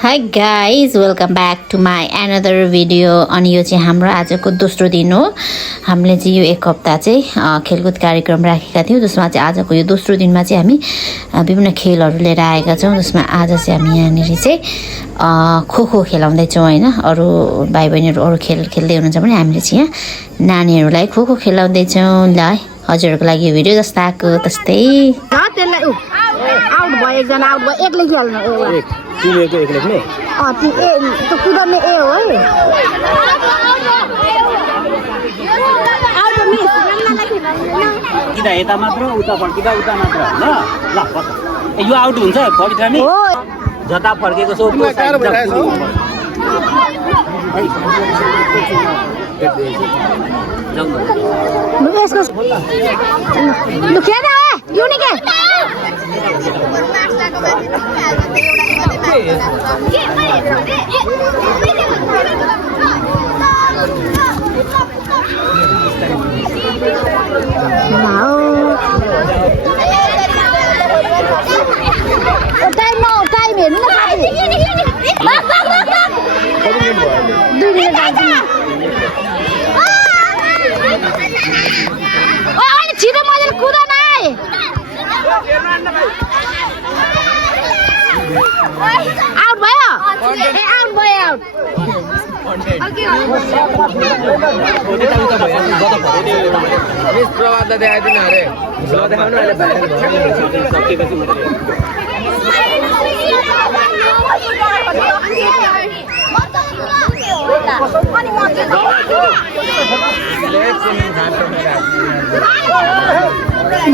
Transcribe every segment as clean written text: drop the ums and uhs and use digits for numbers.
High guys welcome back to my another video. अनि यो चाहिँ हाम्रो आजको दोस्रो दिन हो। हामीले चाहिँ यो एक हप्ता चाहिँ खेलकुद कार्यक्रम राखेका थियौँ, जसमा चाहिँ आजको यो दोस्रो दिनमा चाहिँ हामी विभिन्न खेलहरू लिएर आएका छौँ। जसमा आज चाहिँ हामी यहाँनिर चाहिँ खो खो खेलाउँदैछौँ होइन। अरू भाइ बहिनीहरू अरू खेल खेल्दै हुनुहुन्छ भने हामीले चाहिँ यहाँ नानीहरूलाई खो खो खेलाउँदैछौँ। ल हजुरहरूको लागि यो भिडियो जस्तो आएको त्यस्तै आउट भयो, एकजना आउट भयो, एक्लै खेल्नु तिमीको एक्लै नै त्यो कुदाउने ए हो है। किदा यता मात्र उता फर्किँदा उता मात्र होइन। ल बस यो आउट हुन्छ पवित्रामी जता फर्केको छौ त्यो साइड टाइम हेर्नु न छिटो मजाले कुद न आउट भयो ए आउट भयो आउट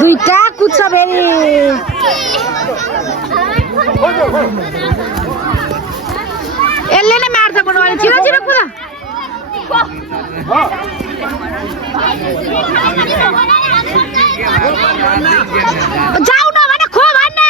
दुईटा कुद्छ फेरि यसले नै मार्छ बडोले। छिटो छिटो कुद जाऊ न भने खो भन्न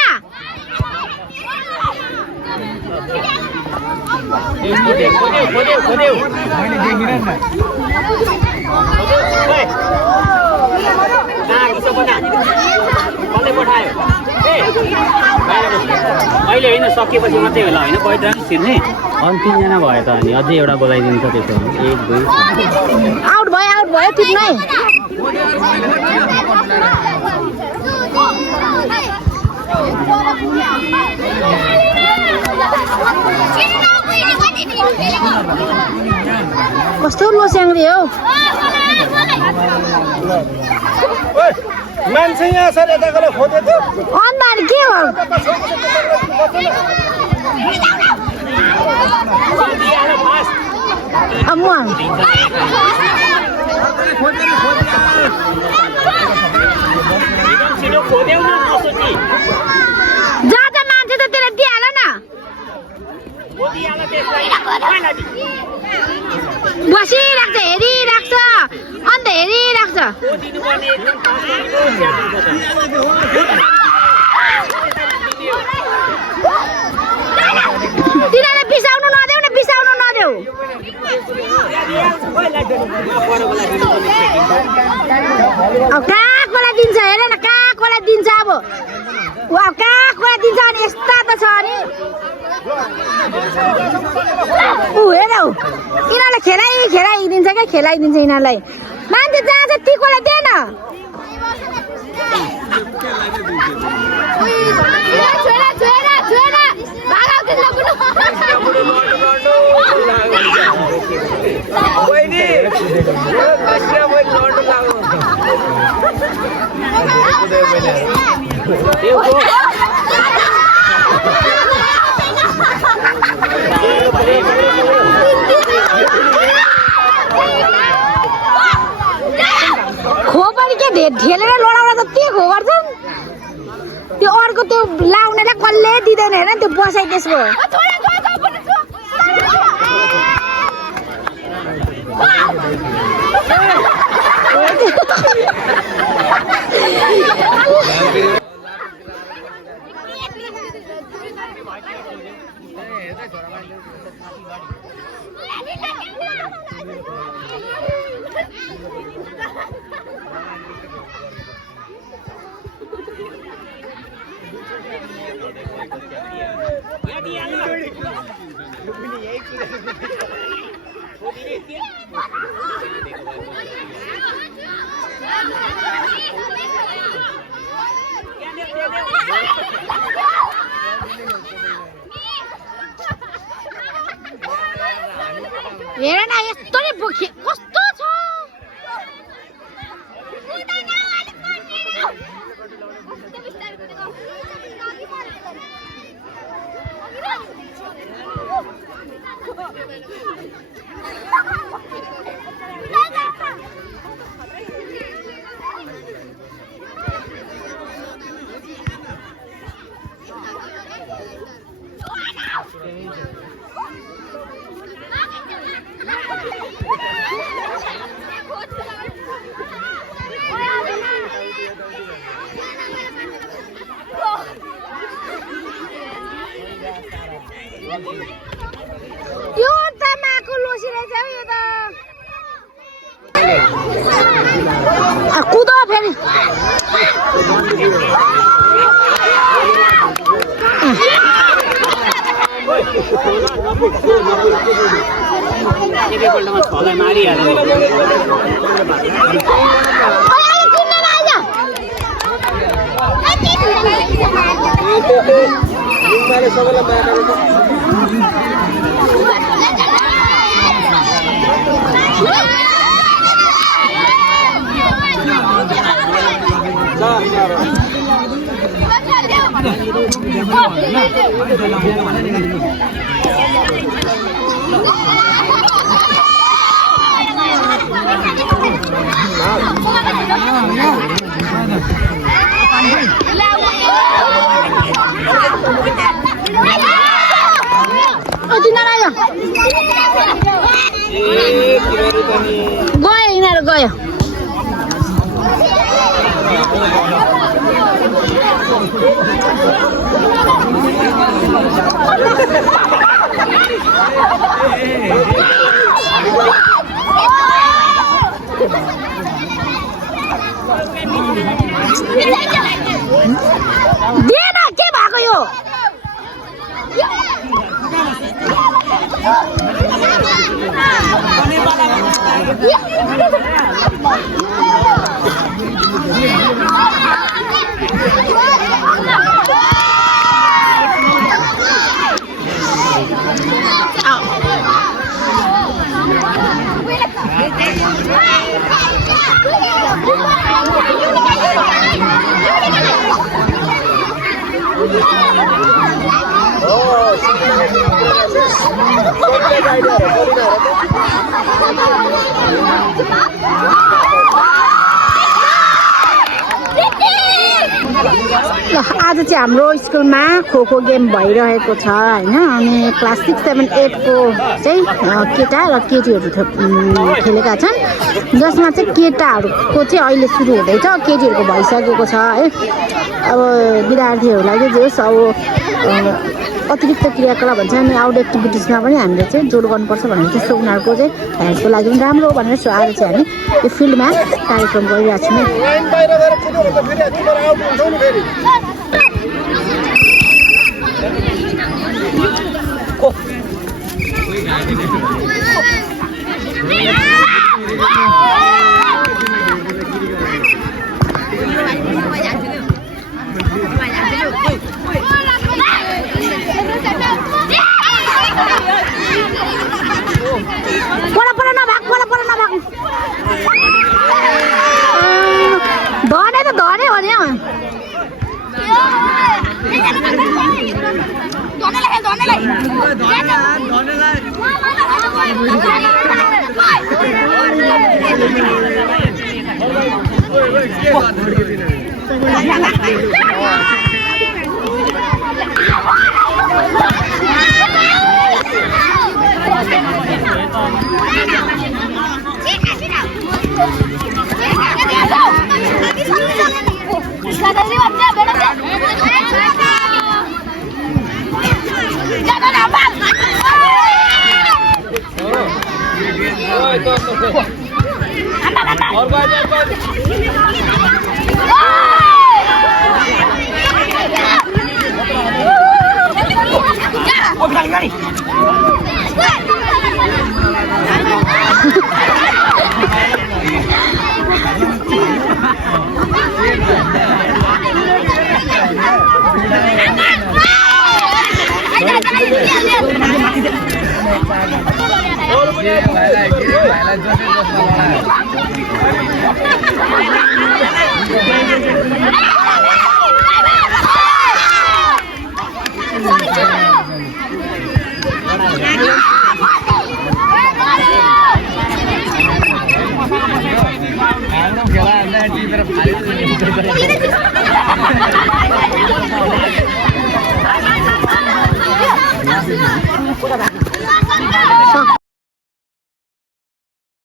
अहिले होइन सकिएपछि मात्रै होला होइन पवित्र छिर्ने। अनि 3 जना भयो त अनि अझै एउटा बोलाइदिन्छ त्यसो भने 1 2 आउट भयो ठिक नै कस्तो लोस्याङ्री हो मान्छे यहाँ सर यता गएर खोज्यो त अन्त के हो जा मान्छे त त्यसलाई दिइहाल न बसिराख्छ हेरिराख्छ अन्त हेरिराख्छ। तिनीहरूले बिसाउनु नदेऊ न बिसाउनु नदेऊ। अब काकलाई दिन्छ हेर न काकलाई दिन्छ अब वा काकलाई दिन्छ अनि यस्ता त छ अनि हेर यिनीहरूलाई खेलाइदिन्छ क्या खेलाइदिन्छ यिनीहरूलाई। मान्छे जहाँ चाहिँ तिकोलाई दे न खोपरी के ढेलेर लडाउँदा त के खो गर्छन् त्यो अर्को त्यो लाउनेलाई कसले दिँदैन हेर त्यो बसाइ त्यसको हेर न यस्तो नि बोके कस्तो छ यो तामाको लोसी रहेछ हौ यो त कुद फेरि गयो यिनीहरू गयो दिएन के भएको यो आज चाहिँ हाम्रो स्कुलमा खोखो गेम भइरहेको छ हैन अनि क्लास 6, 7, 8 को चाहिँ केटा र केटीहरू खेलेका छन् जसमा चाहिँ केटाहरूको चाहिँ अहिले सुरु हुँदैछ केटीहरूको भइसकेको छ है अब विद्यार्थीहरूलाई चाहिँ जे होस् अब अतिरिक्त क्रियाकलाप भन्छ अनि आउट एक्टिभिटिजमा पनि हामीले चाहिँ जोड गर्नुपर्छ भनेर त्यस्तो उनीहरूको चाहिँ हेल्थको लागि पनि राम्रो हो भनेर सो आज चाहिँ हामी यो फिल्डमा कार्यक्रम गरिरहेको छौँ धने त धने भने